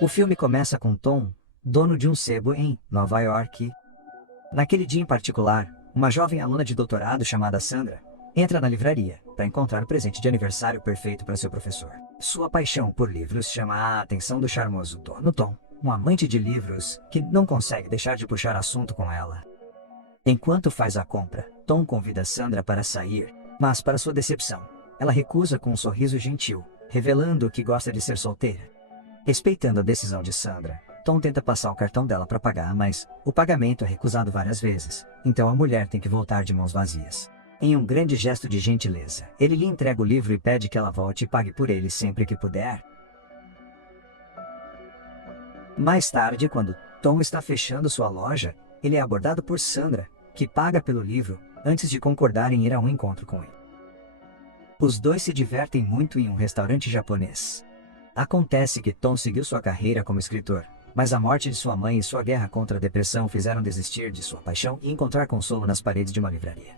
O filme começa com Tom, dono de um sebo em Nova York. Naquele dia em particular, uma jovem aluna de doutorado chamada Sandra entra na livraria para encontrar o presente de aniversário perfeito para seu professor. Sua paixão por livros chama a atenção do charmoso dono Tom, um amante de livros que não consegue deixar de puxar assunto com ela. Enquanto faz a compra, Tom convida Sandra para sair, mas para sua decepção, ela recusa com um sorriso gentil, revelando que gosta de ser solteira. Respeitando a decisão de Sandra, Tom tenta passar o cartão dela para pagar, mas o pagamento é recusado várias vezes, então a mulher tem que voltar de mãos vazias. Em um grande gesto de gentileza, ele lhe entrega o livro e pede que ela volte e pague por ele sempre que puder. Mais tarde, quando Tom está fechando sua loja, ele é abordado por Sandra, que paga pelo livro, antes de concordar em ir a um encontro com ele. Os dois se divertem muito em um restaurante japonês. Acontece que Tom seguiu sua carreira como escritor, mas a morte de sua mãe e sua guerra contra a depressão fizeram desistir de sua paixão e encontrar consolo nas paredes de uma livraria.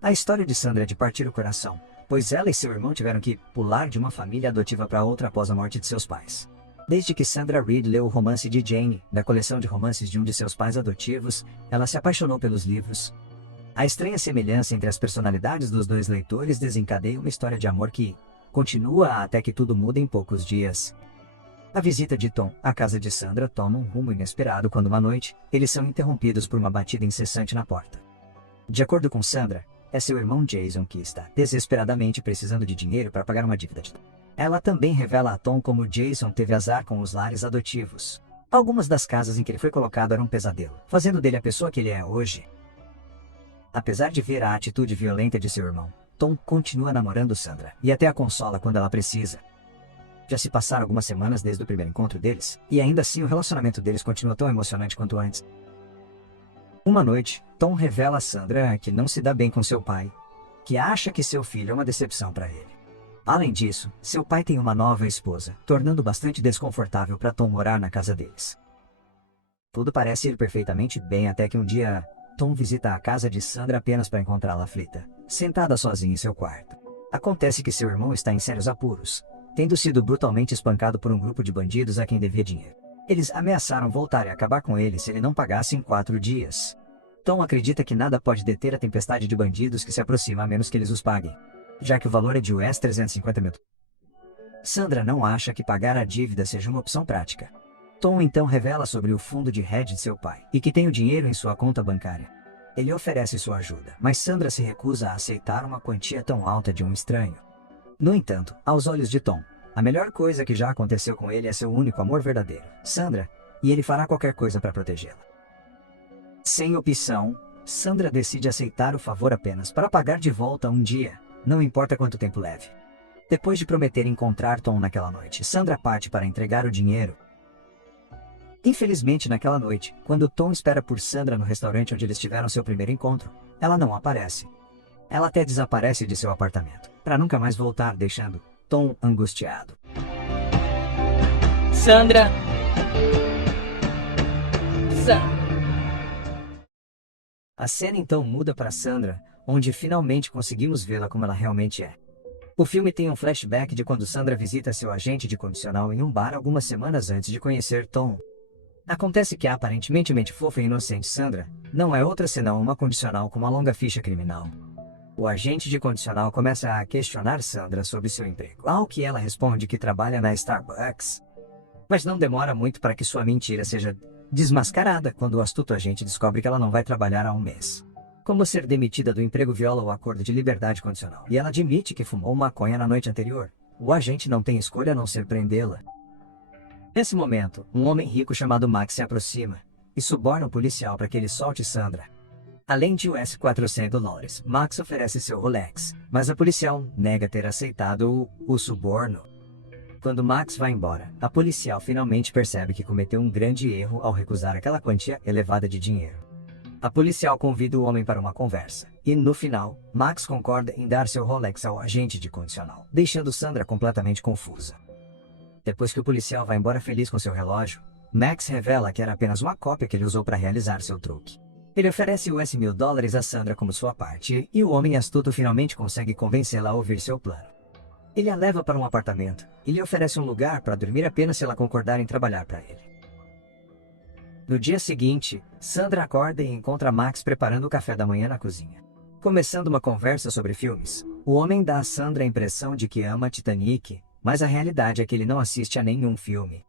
A história de Sandra é de partir o coração, pois ela e seu irmão tiveram que pular de uma família adotiva para outra após a morte de seus pais. Desde que Sandra Reed leu o romance de Jane, da coleção de romances de um de seus pais adotivos, ela se apaixonou pelos livros. A estranha semelhança entre as personalidades dos dois leitores desencadeia uma história de amor que continua até que tudo muda em poucos dias. A visita de Tom à casa de Sandra toma um rumo inesperado quando uma noite, eles são interrompidos por uma batida incessante na porta. De acordo com Sandra, é seu irmão Jason que está desesperadamente precisando de dinheiro para pagar uma dívida de Tom. Ela também revela a Tom como Jason teve azar com os lares adotivos. Algumas das casas em que ele foi colocado eram um pesadelo, fazendo dele a pessoa que ele é hoje. Apesar de ver a atitude violenta de seu irmão, Tom continua namorando Sandra, e até a consola quando ela precisa. Já se passaram algumas semanas desde o primeiro encontro deles, e ainda assim o relacionamento deles continua tão emocionante quanto antes. Uma noite, Tom revela a Sandra que não se dá bem com seu pai, que acha que seu filho é uma decepção para ele. Além disso, seu pai tem uma nova esposa, tornando bastante desconfortável para Tom morar na casa deles. Tudo parece ir perfeitamente bem até que um dia, Tom visita a casa de Sandra apenas para encontrá-la aflita, sentada sozinha em seu quarto. Acontece que seu irmão está em sérios apuros, tendo sido brutalmente espancado por um grupo de bandidos a quem devia dinheiro. Eles ameaçaram voltar e acabar com ele se ele não pagasse em 4 dias. Tom acredita que nada pode deter a tempestade de bandidos que se aproxima a menos que eles os paguem, já que o valor é de US 350 mil. Sandra não acha que pagar a dívida seja uma opção prática. Tom então revela sobre o fundo de hedge de seu pai, e que tem o dinheiro em sua conta bancária. Ele oferece sua ajuda, mas Sandra se recusa a aceitar uma quantia tão alta de um estranho. No entanto, aos olhos de Tom, a melhor coisa que já aconteceu com ele é seu único amor verdadeiro, Sandra, e ele fará qualquer coisa para protegê-la. Sem opção, Sandra decide aceitar o favor apenas para pagar de volta um dia, não importa quanto tempo leve. Depois de prometer encontrar Tom naquela noite, Sandra parte para entregar o dinheiro. Infelizmente, naquela noite, quando Tom espera por Sandra no restaurante onde eles tiveram seu primeiro encontro, ela não aparece. Ela até desaparece de seu apartamento, para nunca mais voltar, deixando Tom angustiado. Sandra. A cena então muda para Sandra, onde finalmente conseguimos vê-la como ela realmente é. O filme tem um flashback de quando Sandra visita seu agente de condicional em um bar algumas semanas antes de conhecer Tom. Acontece que a aparentemente mente fofa e inocente Sandra não é outra senão uma condicional com uma longa ficha criminal. O agente de condicional começa a questionar Sandra sobre seu emprego, ao que ela responde que trabalha na Starbucks. Mas não demora muito para que sua mentira seja desmascarada quando o astuto agente descobre que ela não vai trabalhar há um mês. Como ser demitida do emprego viola o acordo de liberdade condicional, e ela admite que fumou maconha na noite anterior. O agente não tem escolha a não ser prendê-la. Nesse momento, um homem rico chamado Max se aproxima e suborna o policial para que ele solte Sandra. Além de US 400 dólares, Max oferece seu Rolex, mas a policial nega ter aceitado o suborno. Quando Max vai embora, a policial finalmente percebe que cometeu um grande erro ao recusar aquela quantia elevada de dinheiro. A policial convida o homem para uma conversa, e no final, Max concorda em dar seu Rolex ao agente de condicional, deixando Sandra completamente confusa. Depois que o policial vai embora feliz com seu relógio, Max revela que era apenas uma cópia que ele usou para realizar seu truque. Ele oferece US 1000 dólares a Sandra como sua parte, e o homem astuto finalmente consegue convencê-la a ouvir seu plano. Ele a leva para um apartamento e lhe oferece um lugar para dormir apenas se ela concordar em trabalhar para ele. No dia seguinte, Sandra acorda e encontra Max preparando o café da manhã na cozinha. Começando uma conversa sobre filmes, o homem dá a Sandra a impressão de que ama Titanic, mas a realidade é que ele não assiste a nenhum filme.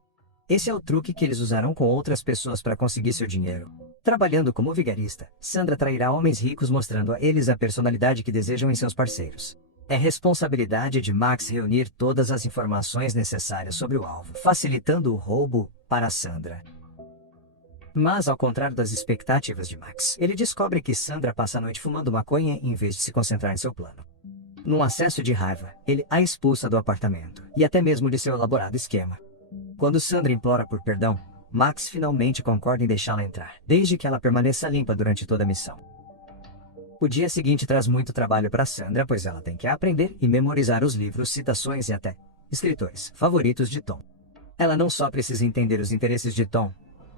Esse é o truque que eles usarão com outras pessoas para conseguir seu dinheiro. Trabalhando como vigarista, Sandra atrairá homens ricos mostrando a eles a personalidade que desejam em seus parceiros. É responsabilidade de Max reunir todas as informações necessárias sobre o alvo, facilitando o roubo para Sandra. Mas ao contrário das expectativas de Max, ele descobre que Sandra passa a noite fumando maconha em vez de se concentrar em seu plano. Num acesso de raiva, ele a expulsa do apartamento, e até mesmo de seu elaborado esquema. Quando Sandra implora por perdão, Max finalmente concorda em deixá-la entrar, desde que ela permaneça limpa durante toda a missão. O dia seguinte traz muito trabalho para Sandra, pois ela tem que aprender e memorizar os livros, citações e até escritores favoritos de Tom. Ela não só precisa entender os interesses de Tom,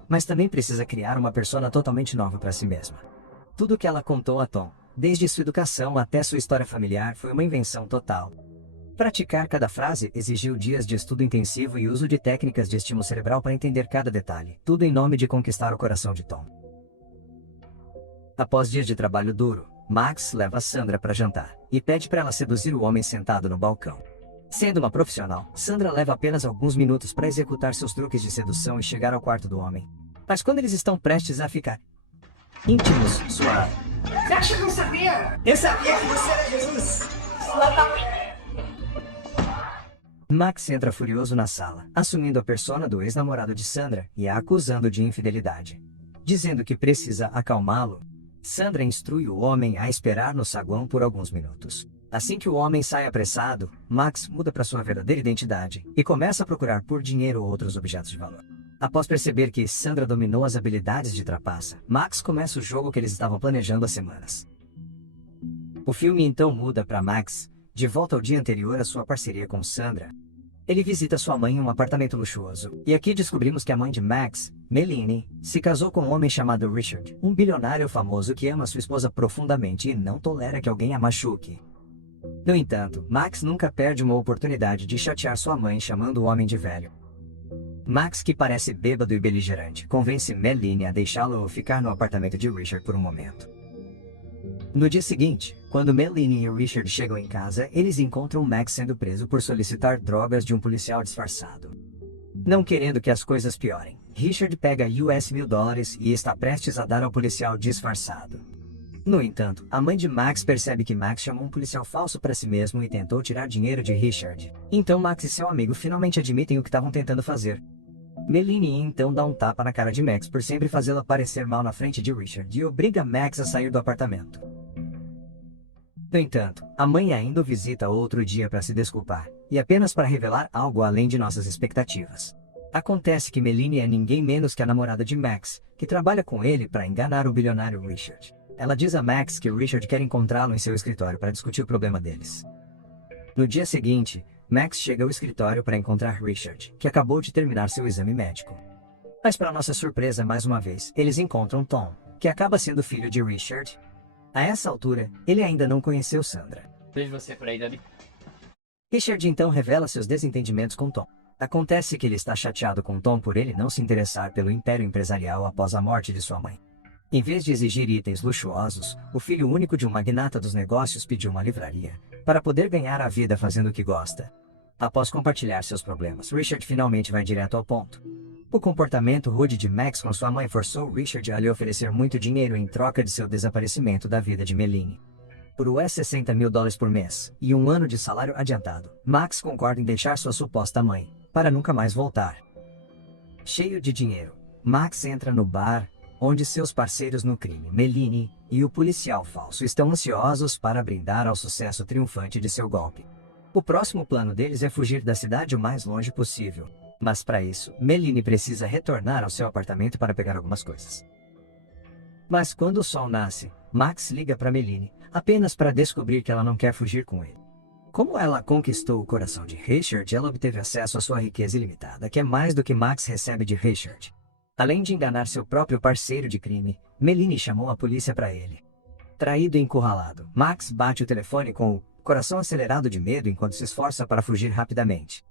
mas também precisa criar uma persona totalmente nova para si mesma. Tudo que ela contou a Tom, desde sua educação até sua história familiar, foi uma invenção total. Praticar cada frase exigiu dias de estudo intensivo e uso de técnicas de estímulo cerebral para entender cada detalhe, tudo em nome de conquistar o coração de Tom. Após dias de trabalho duro, Max leva Sandra para jantar e pede para ela seduzir o homem sentado no balcão. Sendo uma profissional, Sandra leva apenas alguns minutos para executar seus truques de sedução e chegar ao quarto do homem. Mas quando eles estão prestes a ficar íntimos, sua... Você acha que eu não sabia? Eu sabia que você era Jesus! Max entra furioso na sala, assumindo a persona do ex-namorado de Sandra e a acusando de infidelidade. Dizendo que precisa acalmá-lo, Sandra instrui o homem a esperar no saguão por alguns minutos. Assim que o homem sai apressado, Max muda para sua verdadeira identidade e começa a procurar por dinheiro ou outros objetos de valor. Após perceber que Sandra dominou as habilidades de trapaça, Max começa o jogo que eles estavam planejando há semanas. O filme então muda para Max, de volta ao dia anterior à sua parceria com Sandra. Ele visita sua mãe em um apartamento luxuoso, e aqui descobrimos que a mãe de Max, Melanie, se casou com um homem chamado Richard, um bilionário famoso que ama sua esposa profundamente e não tolera que alguém a machuque. No entanto, Max nunca perde uma oportunidade de chatear sua mãe chamando o homem de velho. Max, que parece bêbado e beligerante, convence Melanie a deixá-lo ficar no apartamento de Richard por um momento. No dia seguinte, quando Melanie e Richard chegam em casa, eles encontram Max sendo preso por solicitar drogas de um policial disfarçado. Não querendo que as coisas piorem, Richard pega $1.000 e está prestes a dar ao policial disfarçado. No entanto, a mãe de Max percebe que Max chamou um policial falso para si mesmo e tentou tirar dinheiro de Richard. Então Max e seu amigo finalmente admitem o que estavam tentando fazer. Melanie então dá um tapa na cara de Max por sempre fazê-la parecer mal na frente de Richard e obriga Max a sair do apartamento. No entanto, a mãe ainda o visita outro dia para se desculpar, e apenas para revelar algo além de nossas expectativas. Acontece que Melanie é ninguém menos que a namorada de Max, que trabalha com ele para enganar o bilionário Richard. Ela diz a Max que Richard quer encontrá-lo em seu escritório para discutir o problema deles. No dia seguinte, Max chega ao escritório para encontrar Richard, que acabou de terminar seu exame médico. Mas para nossa surpresa mais uma vez, eles encontram Tom, que acaba sendo filho de Richard. A essa altura, ele ainda não conheceu Sandra. Vejo você por aí, Dani. Richard então revela seus desentendimentos com Tom. Acontece que ele está chateado com Tom por ele não se interessar pelo império empresarial após a morte de sua mãe. Em vez de exigir itens luxuosos, o filho único de um magnata dos negócios pediu uma livraria, para poder ganhar a vida fazendo o que gosta. Após compartilhar seus problemas, Richard finalmente vai direto ao ponto. O comportamento rude de Max com sua mãe forçou Richard a lhe oferecer muito dinheiro em troca de seu desaparecimento da vida de Melanie. Por US $60.000 por mês, e um ano de salário adiantado, Max concorda em deixar sua suposta mãe, para nunca mais voltar. Cheio de dinheiro, Max entra no bar, onde seus parceiros no crime, Melanie, e o policial falso estão ansiosos para brindar ao sucesso triunfante de seu golpe. O próximo plano deles é fugir da cidade o mais longe possível. Mas para isso, Melanie precisa retornar ao seu apartamento para pegar algumas coisas. Mas quando o sol nasce, Max liga para Melanie, apenas para descobrir que ela não quer fugir com ele. Como ela conquistou o coração de Richard, ela obteve acesso à sua riqueza ilimitada, que é mais do que Max recebe de Richard. Além de enganar seu próprio parceiro de crime, Melanie chamou a polícia para ele. Traído e encurralado, Max bate o telefone com o coração acelerado de medo enquanto se esforça para fugir rapidamente.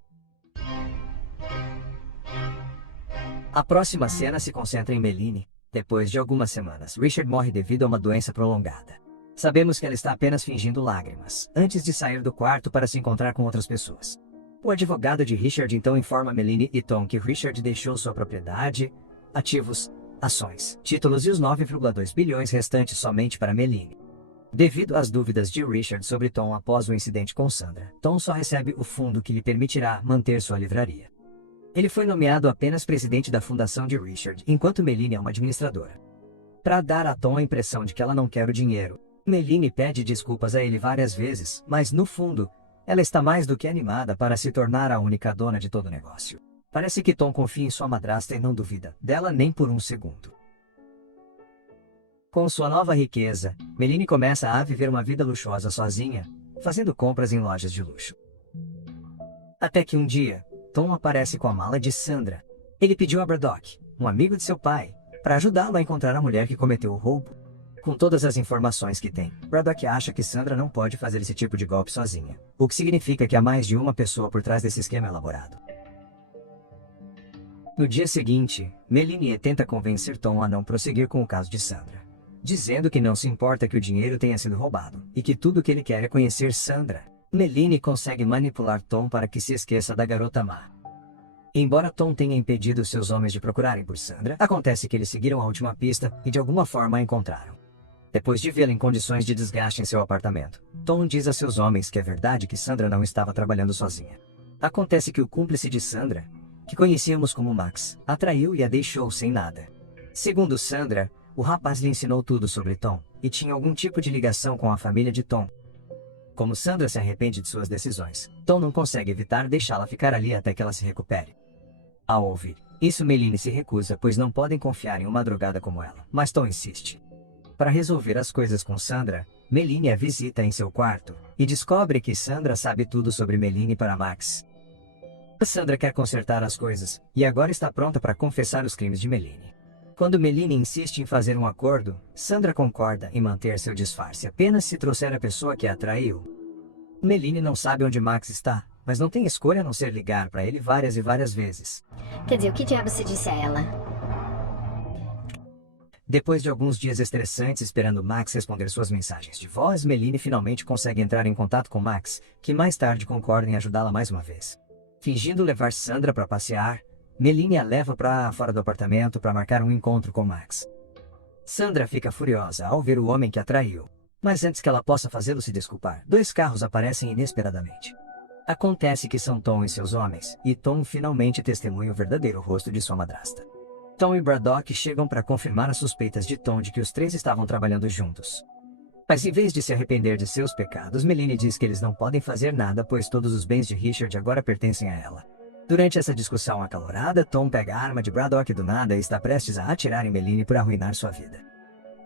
A próxima cena se concentra em Meline. Depois de algumas semanas, Richard morre devido a uma doença prolongada. Sabemos que ela está apenas fingindo lágrimas, antes de sair do quarto para se encontrar com outras pessoas. O advogado de Richard então informa Meline e Tom que Richard deixou sua propriedade, ativos, ações, títulos e os 9,2 bilhões restantes somente para Meline. Devido às dúvidas de Richard sobre Tom após o incidente com Sandra, Tom só recebe o fundo que lhe permitirá manter sua livraria. Ele foi nomeado apenas presidente da fundação de Richard, enquanto Meline é uma administradora. Para dar a Tom a impressão de que ela não quer o dinheiro, Meline pede desculpas a ele várias vezes, mas no fundo, ela está mais do que animada para se tornar a única dona de todo o negócio. Parece que Tom confia em sua madrasta e não duvida dela nem por um segundo. Com sua nova riqueza, Meline começa a viver uma vida luxuosa sozinha, fazendo compras em lojas de luxo. Até que um dia, Tom aparece com a mala de Sandra. Ele pediu a Braddock, um amigo de seu pai, para ajudá-lo a encontrar a mulher que cometeu o roubo. Com todas as informações que tem, Braddock acha que Sandra não pode fazer esse tipo de golpe sozinha, o que significa que há mais de uma pessoa por trás desse esquema elaborado. No dia seguinte, Meline tenta convencer Tom a não prosseguir com o caso de Sandra, dizendo que não se importa que o dinheiro tenha sido roubado, e que tudo que ele quer é conhecer Sandra. Meline consegue manipular Tom para que se esqueça da garota má. Embora Tom tenha impedido seus homens de procurarem por Sandra, acontece que eles seguiram a última pista e de alguma forma a encontraram. Depois de vê-la em condições de desgaste em seu apartamento, Tom diz a seus homens que é verdade que Sandra não estava trabalhando sozinha. Acontece que o cúmplice de Sandra, que conhecíamos como Max, a traiu e a deixou sem nada. Segundo Sandra, o rapaz lhe ensinou tudo sobre Tom, e tinha algum tipo de ligação com a família de Tom. Como Sandra se arrepende de suas decisões, Tom não consegue evitar deixá-la ficar ali até que ela se recupere. Ao ouvir isso, Meline se recusa, pois não podem confiar em uma drogada como ela, mas Tom insiste. Para resolver as coisas com Sandra, Meline a visita em seu quarto, e descobre que Sandra sabe tudo sobre Meline para Max. Sandra quer consertar as coisas, e agora está pronta para confessar os crimes de Meline. Quando Meline insiste em fazer um acordo, Sandra concorda em manter seu disfarce apenas se trouxer a pessoa que a traiu. Meline não sabe onde Max está, mas não tem escolha a não ser ligar para ele várias e várias vezes. Quer dizer, o que diabo se disse a ela? Depois de alguns dias estressantes esperando Max responder suas mensagens de voz, Meline finalmente consegue entrar em contato com Max, que mais tarde concorda em ajudá-la mais uma vez. Fingindo levar Sandra para passear, Meline a leva para fora do apartamento para marcar um encontro com Max. Sandra fica furiosa ao ver o homem que a traiu. Mas antes que ela possa fazê-lo se desculpar, 2 carros aparecem inesperadamente. Acontece que são Tom e seus homens, e Tom finalmente testemunha o verdadeiro rosto de sua madrasta. Tom e Braddock chegam para confirmar as suspeitas de Tom de que os 3 estavam trabalhando juntos. Mas em vez de se arrepender de seus pecados, Meline diz que eles não podem fazer nada pois todos os bens de Richard agora pertencem a ela. Durante essa discussão acalorada, Tom pega a arma de Braddock do nada e está prestes a atirar em Meline por arruinar sua vida.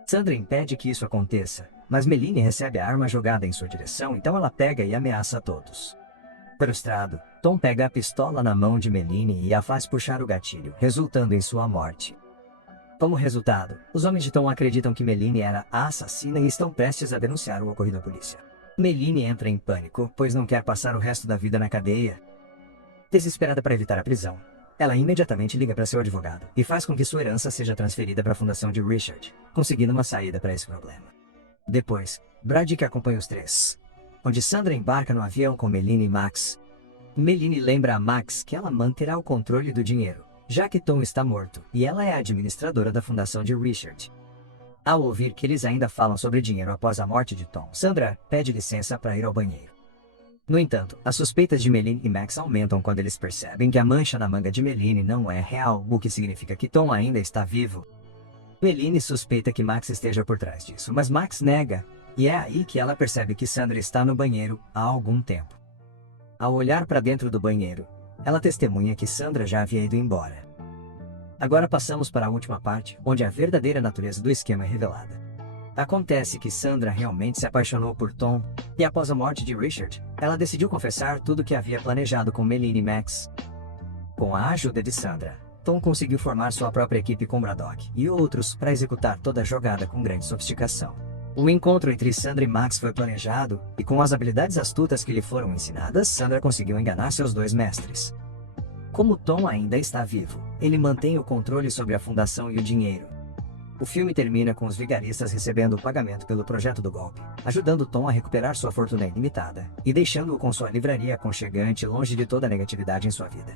Sandra impede que isso aconteça, mas Meline recebe a arma jogada em sua direção, então ela pega e ameaça a todos. Frustrado, Tom pega a pistola na mão de Meline e a faz puxar o gatilho, resultando em sua morte. Como resultado, os homens de Tom acreditam que Meline era a assassina e estão prestes a denunciar o ocorrido à polícia. Meline entra em pânico, pois não quer passar o resto da vida na cadeia. Desesperada para evitar a prisão, ela imediatamente liga para seu advogado e faz com que sua herança seja transferida para a fundação de Richard, conseguindo uma saída para esse problema. Depois, Braddock acompanha os 3, onde Sandra embarca no avião com Meline e Max. Meline lembra a Max que ela manterá o controle do dinheiro, já que Tom está morto, e ela é a administradora da fundação de Richard. Ao ouvir que eles ainda falam sobre dinheiro após a morte de Tom, Sandra pede licença para ir ao banheiro. No entanto, as suspeitas de Meline e Max aumentam quando eles percebem que a mancha na manga de Meline não é real, o que significa que Tom ainda está vivo. Meline suspeita que Max esteja por trás disso, mas Max nega, e é aí que ela percebe que Sandra está no banheiro há algum tempo. Ao olhar para dentro do banheiro, ela testemunha que Sandra já havia ido embora. Agora passamos para a última parte, onde a verdadeira natureza do esquema é revelada. Acontece que Sandra realmente se apaixonou por Tom, e após a morte de Richard, ela decidiu confessar tudo o que havia planejado com Meline e Max. Com a ajuda de Sandra, Tom conseguiu formar sua própria equipe com Braddock e outros para executar toda a jogada com grande sofisticação. O encontro entre Sandra e Max foi planejado, e com as habilidades astutas que lhe foram ensinadas, Sandra conseguiu enganar seus dois mestres. Como Tom ainda está vivo, ele mantém o controle sobre a fundação e o dinheiro. O filme termina com os vigaristas recebendo o pagamento pelo projeto do golpe, ajudando Tom a recuperar sua fortuna ilimitada, e deixando-o com sua livraria aconchegante longe de toda a negatividade em sua vida.